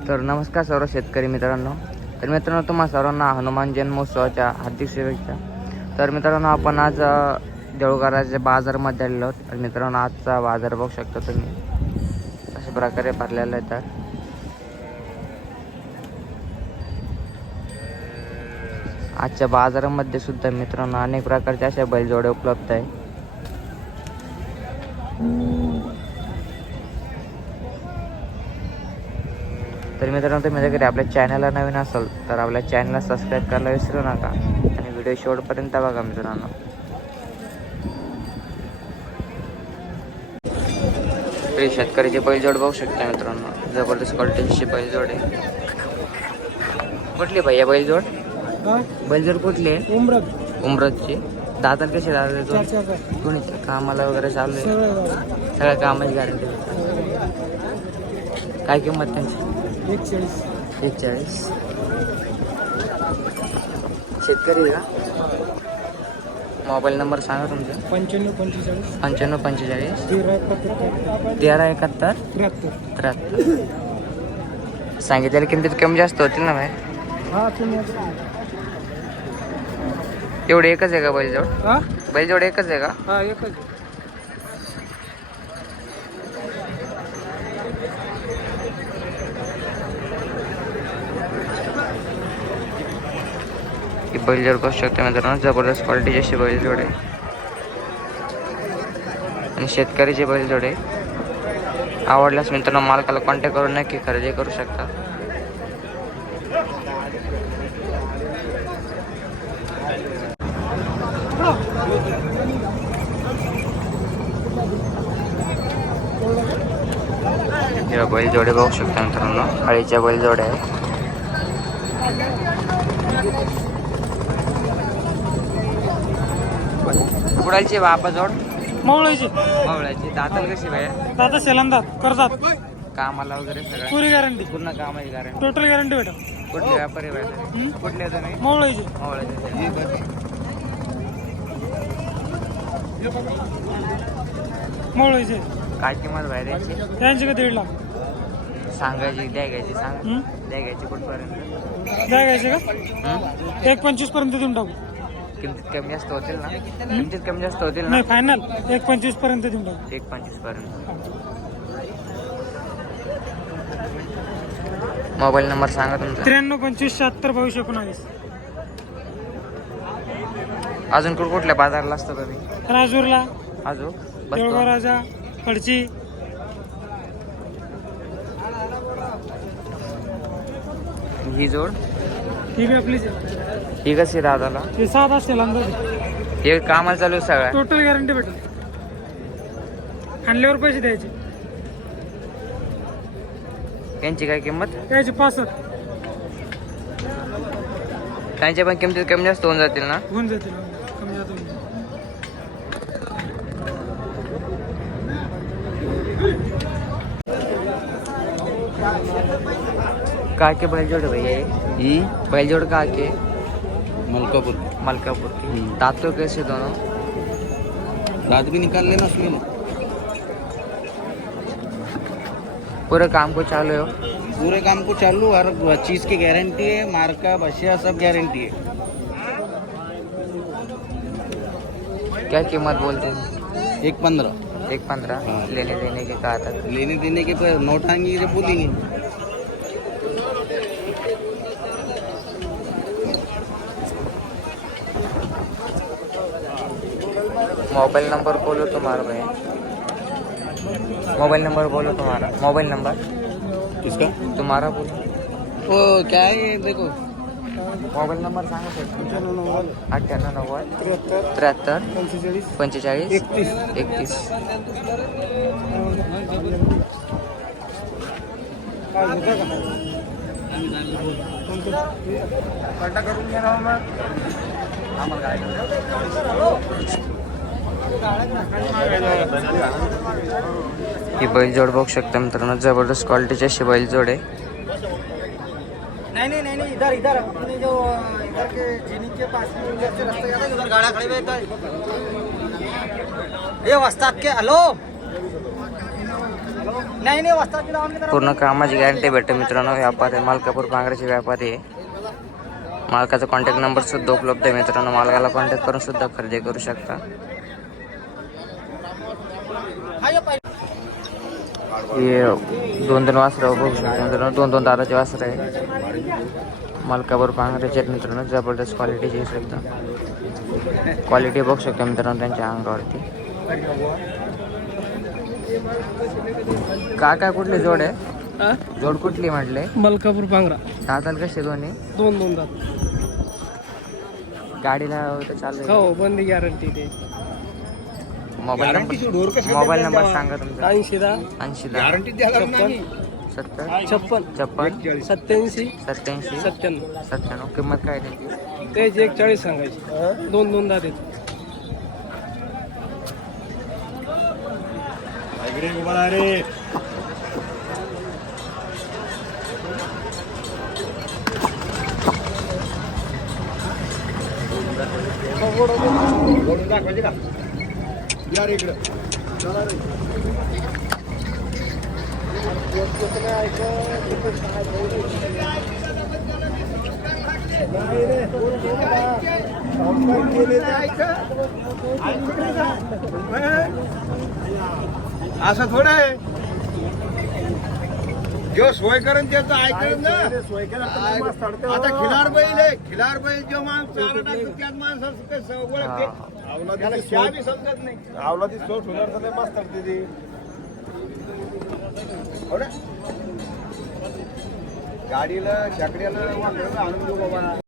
तर नमस्कार सर्व शेतकरी मित्रांनो. तर मित्रांनो, तुम्हा सर्वांना हनुमान जन्मोत्सवाच्या हार्दिक शुभेच्छा. तर मित्रांनो, आपण आज देऊळगाराच्या बाजारामध्ये आलेलो आहोत. तर मित्रांनो, आजचा बाजार बघू शकता तुम्ही अशा प्रकारे भरलेला आहे. तर आजच्या बाजारामध्ये सुद्धा मित्रांनो अनेक प्रकारचे अशा बैलजोड्या उपलब्ध आहे. तर मित्रांनो, तुम्ही जर आपल्या चॅनलला नवीन असाल तर आपल्या चॅनलला सबस्क्राईब करायला विसरू नका आणि व्हिडिओ शेवटपर्यंत बघा मित्रांनो. तरी शेतकऱ्याची बैलजोड बघू शकता मित्रांनो, जबरदस्त क्वालिटीची बैलजोड आहे. कुठली भैया बैलजोड? बैलजोड कुठली आहे? उमरतची. दाताल कशी दादा? कोणी कामाला वगैरे चालू आहे? सगळ्या कामाची गॅरंटी भेटते. काय किंमत त्यांची? 41. शेतकरी का? मोबाईल नंबर सांगा तुमचा. 9545 9545 1371 1371 सांगितलेल्या किमतीत कमी जास्त होतील ना भाई? एवढे एकच आहे का बैलजोड? बैलजोड एकच आहे का? एकच. ही बैलजोड बघू शकता मित्रांनो, जबरदस्त क्वालिटीची अशी बैलजोड आहे आणि शेतकऱ्याची बैलजोड आहे. आवडल्यास मित्रांनो मालकाला कॉन्टॅक्ट करून नक्की खरेदी करू शकता. बैलजोडे बघू शकता मित्रांनो, हळीच्या बैलजोड्या आहे. कुडालची बापा जोड? मावळायची. मावळ्याची. दाताल कशी बाय? दादा शेलांदा करतात. कामाला वगैरे सगळं पुरी गॅरंटी. पूर्ण कामाची गॅरंटी. टोटल गॅरंटी भेटा. कुठले व्यापारी बाय? कुठले तुम्ही? मावळायची. मावळायची. काय किंमत बाहेर यायची? यांची का 1.5 लाख सांगायची द्या घ्यायची? सांग द्या घ्यायची कुठपर्यंत? द्या घ्यायचे का? 1.25 पर्यंत देऊन टाकू. किमतीत कमी जास्त होतील ना? किमतीत कमी जास्त होतील ना? नाही, फायनल 1.25 पर्यंत देऊन टाकू. 1.25 पर्यंत. मोबाईल नंबर सांगा तुमचा. 93 25 76 22 19. अजून कुठल्या बाजारला असतो तुम्ही? राजूरला, अजून देऊळगाव राजा, कडची. ही जोड? ही बी आपलीच आहे. ही कशी दादाला? हे 7 असेल अंदाज. हे कामाला चालू आहे सगळ्या? टोटल गॅरंटी भेटेल. आणल्यावर पैसे द्यायचे. यांची काय किंमत? द्यायची 65. त्यांच्या पण किमतीत कमी जास्त होऊन जातील ना? होऊन जातील. कमी जातो. का के बैलजोड़ भैया? ये बैलजोड़ का के? मलकापुर की. दांत तो कैसे दोनों? दांत भी निकाल लेना उसमें. पूरे काम को चालू हो? पूरे काम को चालू, हर चीज की गारंटी है. मार्का बशिया सब गारंटी है. क्या कीमत बोलते हैं? 1.15. 1.15. हाँ. लेने देने के कहा था? लेने देने के पर नोट आएंगे जब बोलेंगे. मोबाइल नंबर बोलो तुम्हारा भैया. मोबाइल नंबर बोलो तुम्हारा. मोबाइल नंबर किसका? तुम्हारा बोलो. वो क्या है ये देखो. मोबाईल नंबर सांगा सर. 98 93 45 31. ही बैलजोड बघू शकता मित्रांनो, जबरदस्त क्वालिटीची अशी बैलजोड आहे. नहीं इधर अपने जो इधर के जीनी के पास में उधर से रास्ता जाता है, उधर गाड़ा खड़ी हुई है. ये वस्ताद के हेलो नाही नाही वस्ताची लावून करा. पूर्ण कामाची गॅरंटी भेटते मित्रांनो. व्यापार आहे, मालकापूर पांगऱ्याचे व्यापारी आहे. मालकाचा कॉन्टॅक्ट नंबर सुद्धा उपलब्ध आहे मित्रांनो. मालकाला कॉन्टॅक्ट करून सुद्धा खरेदी करू शकता. हे 2-2 वासरं बघू शकता मित्रांनो. 2-2 दाराचे वासरं आहे. मालकापूर पांगऱ्याचे आहेत मित्रांनो. जबरदस्त क्वालिटीचे एकदम क्वालिटी बघू शकता मित्रांनो त्यांच्या अंगावरती. काय कुठली जोड आहे? जोड कुठली म्हटले? मलकापूर पांगरा. दाताल कसे दोन्ही? 2 दात. गाडीला चालू हो बंदी गॅरंटी ते. मोबाईल नंबर सांगा तुमचा. 80 गॅरंटी द्यायला नाही. 70 56 56 87 87 97. 97. किंमत काय त्याची? तेच 41 सांगायची. 2 दात आहेत. असं थोडं आहे. जो सोय करून त्याचं ऐकलं ना. आता खिलार बैल आहे. खिलार बैल जो माणूस चारा टाकतो त्याच माणसाचं ओळखते. त्याला शिवाय बी समजत नाही. आवलादी सोय ठेवणार मस्त ती गाडीला शेकड्याला आणून देऊ बाबा.